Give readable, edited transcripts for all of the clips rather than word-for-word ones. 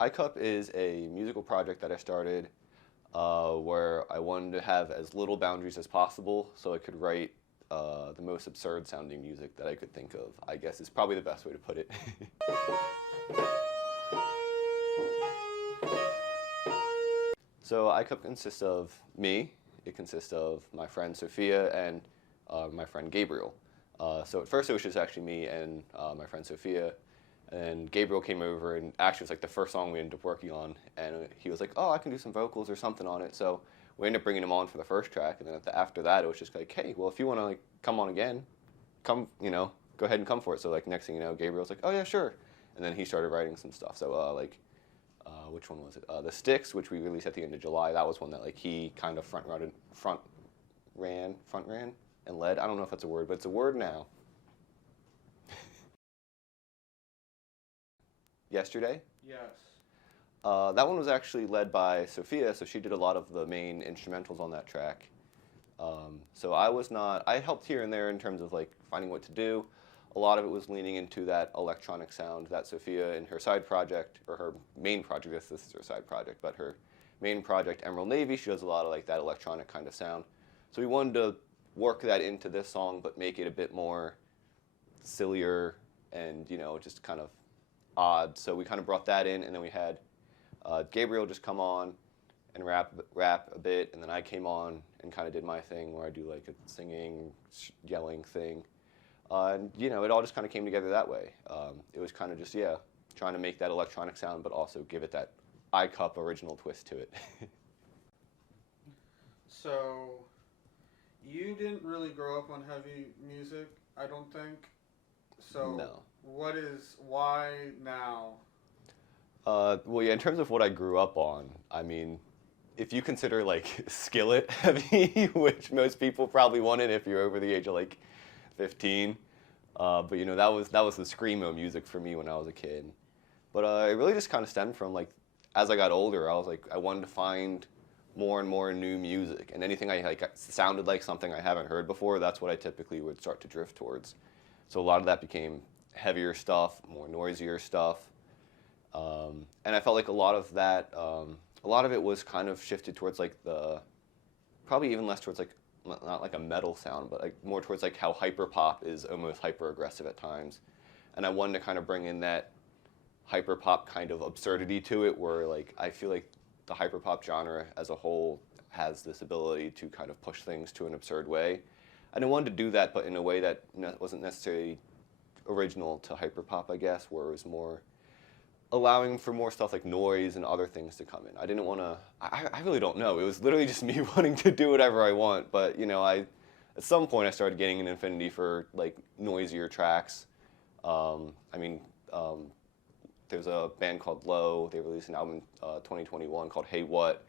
ICUP is a musical project that I started where I wanted to have as little boundaries as possible so I could write the most absurd sounding music that I could think of, I guess is probably the best way to put it. So ICUP consists of me, it consists of my friend Sophia, and my friend Gabriel. So at first it was just actually me and my friend Sophia, and Gabriel came over, and actually it was like the first song we ended up working on, and he was like, oh, I can do some vocals or something on it. So we ended up bringing him on for the first track, and then after that it was just like, hey, well, if you want to like come on again, come, you know, go ahead and come for it. So like next thing you know, Gabriel's like, oh yeah, sure. And then he started writing some stuff. So which one was it? The Sticks, which we released at the end of July, that was one that like he kind of front ran and led. I don't know if that's a word, but it's a word now. Yesterday? Yes. That one was actually led by Sophia, so she did a lot of the main instrumentals on that track. So I helped here and there in terms of like finding what to do. A lot of it was leaning into that electronic sound that Sophia in her side project, or her main project, this is her side project, but her main project, Emerald Navy, she does a lot of like that electronic kind of sound. So we wanted to work that into this song, but make it a bit more sillier and, you know, just kind of odd. So we kind of brought that in, and then we had Gabriel just come on and rap a bit, and then I came on and kind of did my thing where I do like a singing, yelling thing. And, you know, it all just kind of came together that way. It was kind of just, yeah, trying to make that electronic sound, but also give it that ICUP original twist to it. So, you didn't really grow up on heavy music, I don't think. So, no. Why now? Well, yeah, in terms of what I grew up on, I mean, if you consider like Skillet heavy, which most people probably wanted if you're over the age of like 15, but you know, that was the screamo music for me when I was a kid. But it really just kind of stemmed from like, as I got older, I was like, I wanted to find more and more new music, and anything I like sounded like something I haven't heard before, that's what I typically would start to drift towards. So a lot of that became heavier stuff, more noisier stuff, and I felt like a lot of that, a lot of it was kind of shifted towards like probably even less towards like, not like a metal sound, but like more towards like how hyperpop is almost hyper-aggressive at times. And I wanted to kind of bring in that hyperpop kind of absurdity to it, where like I feel like the hyperpop genre as a whole has this ability to kind of push things to an absurd way. And I wanted to do that, but in a way that wasn't necessarily original to hyperpop, I guess, where it was more allowing for more stuff like noise and other things to come in. I didn't want to, I really don't know. It was literally just me wanting to do whatever I want. But, you know, at some point I started getting an affinity for like noisier tracks. There's a band called Low. They released an album in 2021 called Hey What.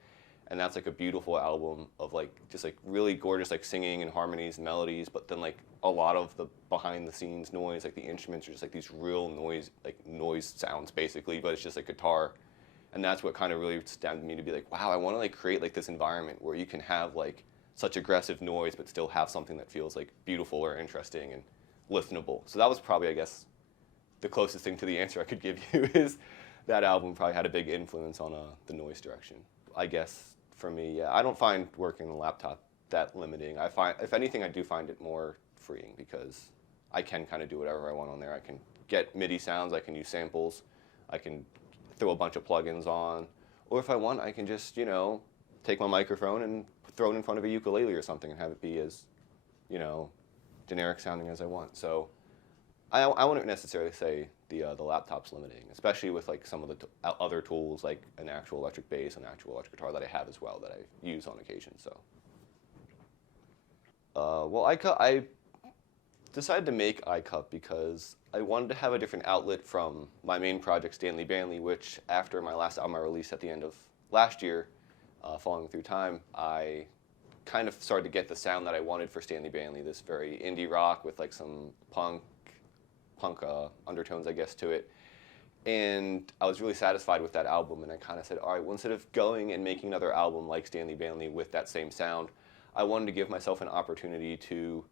And that's like a beautiful album of like just like really gorgeous like singing and harmonies and melodies, but then like a lot of the behind the scenes noise, like the instruments are just like these real noise sounds basically, but it's just like guitar. And that's what kind of really stabbed me to be like, wow, I want to like create like this environment where you can have like such aggressive noise but still have something that feels like beautiful or interesting and listenable. So that was probably, I guess, the closest thing to the answer I could give you is that album probably had a big influence on the noise direction. I guess for me, yeah, I don't find working on a laptop that limiting. I find, if anything, I do find it more freeing because I can kind of do whatever I want on there. I can get MIDI sounds, I can use samples, I can throw a bunch of plugins on, or if I want, I can just, you know, take my microphone and throw it in front of a ukulele or something and have it be as, you know, generic sounding as I want. So I wouldn't necessarily say the laptop's limiting, especially with like some of the other tools like an actual electric bass and actual electric guitar that I have as well that I use on occasion. So, well, I decided to make ICUP because I wanted to have a different outlet from my main project, Stanley Banley, which after my last album I released at the end of last year, Falling Through Time, I kind of started to get the sound that I wanted for Stanley Banley, this very indie rock with like some punk undertones, I guess, to it. And I was really satisfied with that album, and I kind of said, all right, well, instead of going and making another album like Stanley Banley with that same sound, I wanted to give myself an opportunity to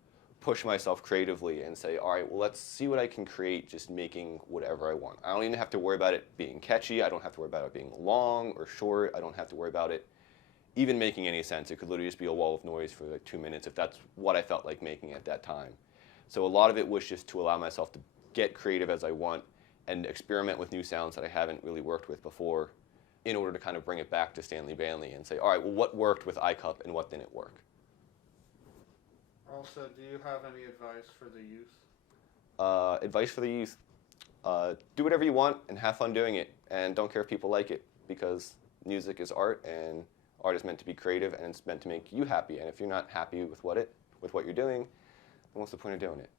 push myself creatively and say, all right, well, let's see what I can create just making whatever I want. I don't even have to worry about it being catchy. I don't have to worry about it being long or short. I don't have to worry about it even making any sense. It could literally just be a wall of noise for like 2 minutes if that's what I felt like making at that time. So a lot of it was just to allow myself to get creative as I want and experiment with new sounds that I haven't really worked with before in order to kind of bring it back to Stanley Banley and say, all right, well, what worked with ICUP and what didn't work? Also, do you have any advice for the youth? Advice for the youth, do whatever you want and have fun doing it, and don't care if people like it, because music is art, and art is meant to be creative, and it's meant to make you happy. And if you're not happy with what you're doing, then what's the point of doing it?